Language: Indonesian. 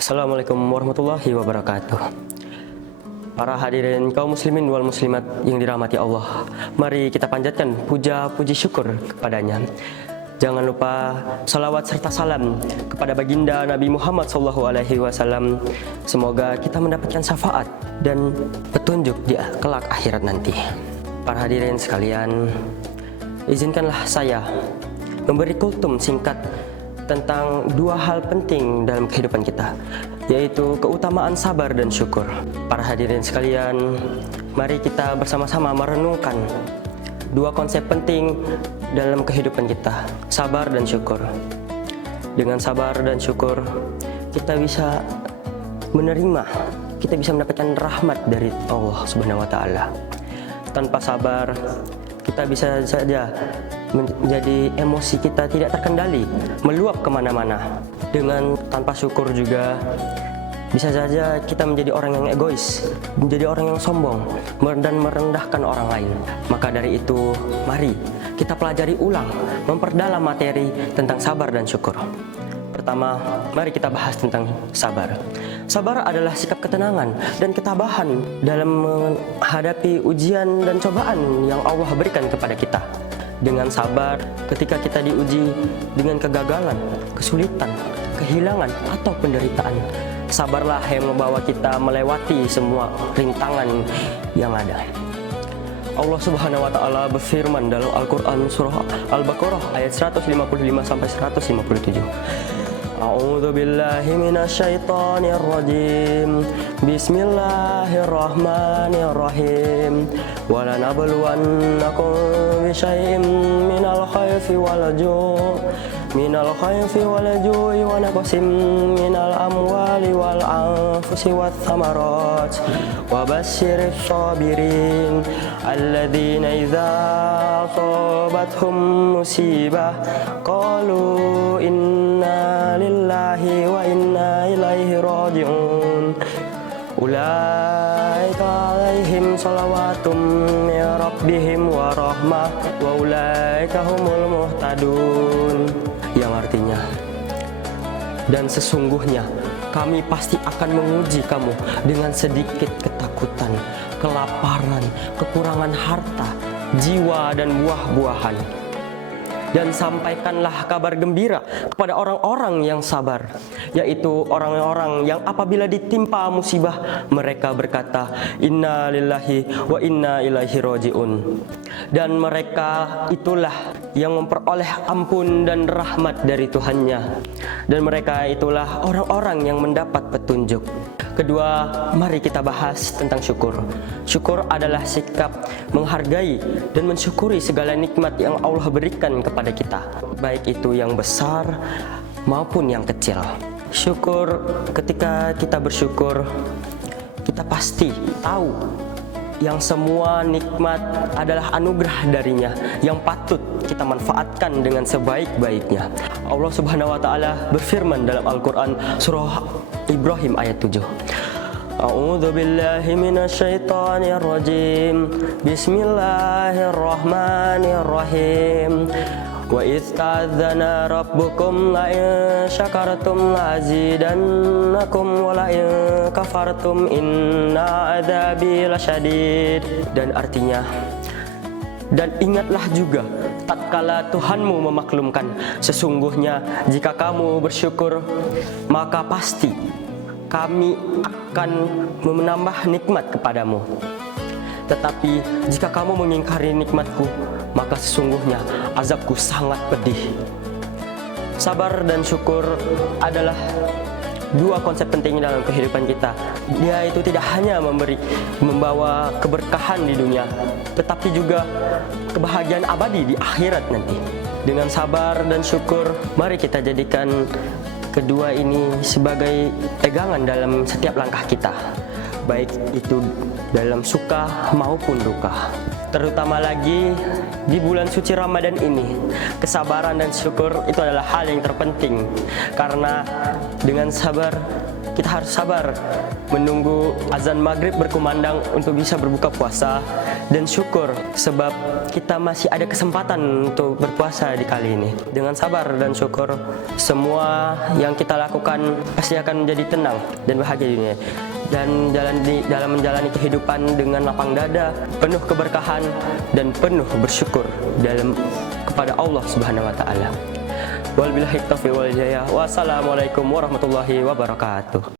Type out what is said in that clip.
Assalamualaikum warahmatullahi wabarakatuh. Para hadirin kaum muslimin wal muslimat yang dirahmati Allah, mari kita panjatkan puja puji syukur kepadanya. Jangan lupa salawat serta salam kepada baginda Nabi Muhammad SAW. Semoga kita mendapatkan syafaat dan petunjuk di kelak akhirat nanti. Para hadirin sekalian, izinkanlah saya memberi kultum singkat tentang dua hal penting dalam kehidupan kita, yaitu keutamaan sabar dan syukur. Para hadirin sekalian, mari kita bersama-sama merenungkan dua konsep penting dalam kehidupan kita, sabar dan syukur. Dengan sabar dan syukur, kita bisa menerima, kita bisa mendapatkan rahmat dari Allah Subhanahu wa Ta'ala. Tanpa sabar, kita bisa saja menjadi emosi kita tidak terkendali, meluap kemana-mana. Dengan tanpa syukur juga bisa saja kita menjadi orang yang egois, menjadi orang yang sombong dan merendahkan orang lain. Maka dari itu, mari kita pelajari ulang, memperdalam materi tentang sabar dan syukur. Pertama, mari kita bahas tentang sabar. Sabar adalah sikap ketenangan dan ketabahan dalam menghadapi ujian dan cobaan yang Allah berikan kepada kita. Dengan sabar, ketika kita diuji dengan kegagalan, kesulitan, kehilangan, atau penderitaan, sabarlah yang membawa kita melewati semua rintangan yang ada. Allah Subhanahu wa Ta'ala berfirman dalam Al-Quran surah Al-Baqarah ayat 155-157. A'udzu billahi minasyaitonir rajim. Bismillahirrahmanirrahim. Wa lanabluwannakum bisyai'in minal khawfi wal ju'i wa naqsin minal amwali wal anfusi wath thamarat wa basyiril sabirin alladzina idza asabathum musibah qalu inna lillahi wa inna ilaihi raji'un. Ulaika alaihim salawatum min rabbihim wa rahmah wa ulaika humul muhtadun. Yang artinya, dan sesungguhnya kami pasti akan menguji kamu dengan sedikit ketakutan, kelaparan, kekurangan harta, jiwa dan buah-buahan. Dan sampaikanlah kabar gembira kepada orang-orang yang sabar, yaitu orang-orang yang apabila ditimpa musibah mereka berkata inna lillahi wa inna ilaihi raji'un. Dan mereka itulah yang memperoleh ampun dan rahmat dari Tuhannya, dan mereka itulah orang-orang yang mendapat petunjuk. Kedua, mari kita bahas tentang syukur. Syukur adalah sikap menghargai dan mensyukuri segala nikmat yang Allah berikan kepada kita, baik itu yang besar maupun yang kecil. Syukur, ketika kita bersyukur, kita pasti tahu yang semua nikmat adalah anugerah darinya yang patut kita manfaatkan dengan sebaik-baiknya. Allah Subhanahu wa Ta'ala berfirman dalam Al-Quran surah Ibrahim ayat 7. A'udzu billahi minasyaitonir rajim. Bismillahirrahmanirrahim. Wa idz ta'adzana rabbukum la in syakartum la azidannakum wa la in kafartum inna adzabi lasyadid. Dan artinya, dan ingatlah juga tatkala Tuhanmu memaklumkan, sesungguhnya jika kamu bersyukur maka pasti kami akan menambah nikmat kepadamu. Tetapi jika kamu mengingkari nikmatku, maka sesungguhnya azabku sangat pedih. Sabar dan syukur adalah dua konsep penting dalam kehidupan kita. Dia itu tidak hanya membawa keberkahan di dunia, tetapi juga kebahagiaan abadi di akhirat nanti. Dengan sabar dan syukur, mari kita jadikan kedua ini sebagai pegangan dalam setiap langkah kita, baik itu dalam suka maupun duka. Terutama lagi di bulan suci Ramadan ini, kesabaran dan syukur itu adalah hal yang terpenting. Karena dengan sabar kita harus sabar menunggu azan maghrib berkumandang untuk bisa berbuka puasa dan syukur sebab kita masih ada kesempatan untuk berpuasa di kali ini. Dengan sabar dan syukur, semua yang kita lakukan pasti akan menjadi tenang dan bahagia di dunia. Dan dalam menjalani kehidupan dengan lapang dada, penuh keberkahan dan penuh bersyukur kepada Allah Subhanahu wa taala. Wabillahi taufiq wal hidayah. Wassalamualaikum warahmatullahi wabarakatuh.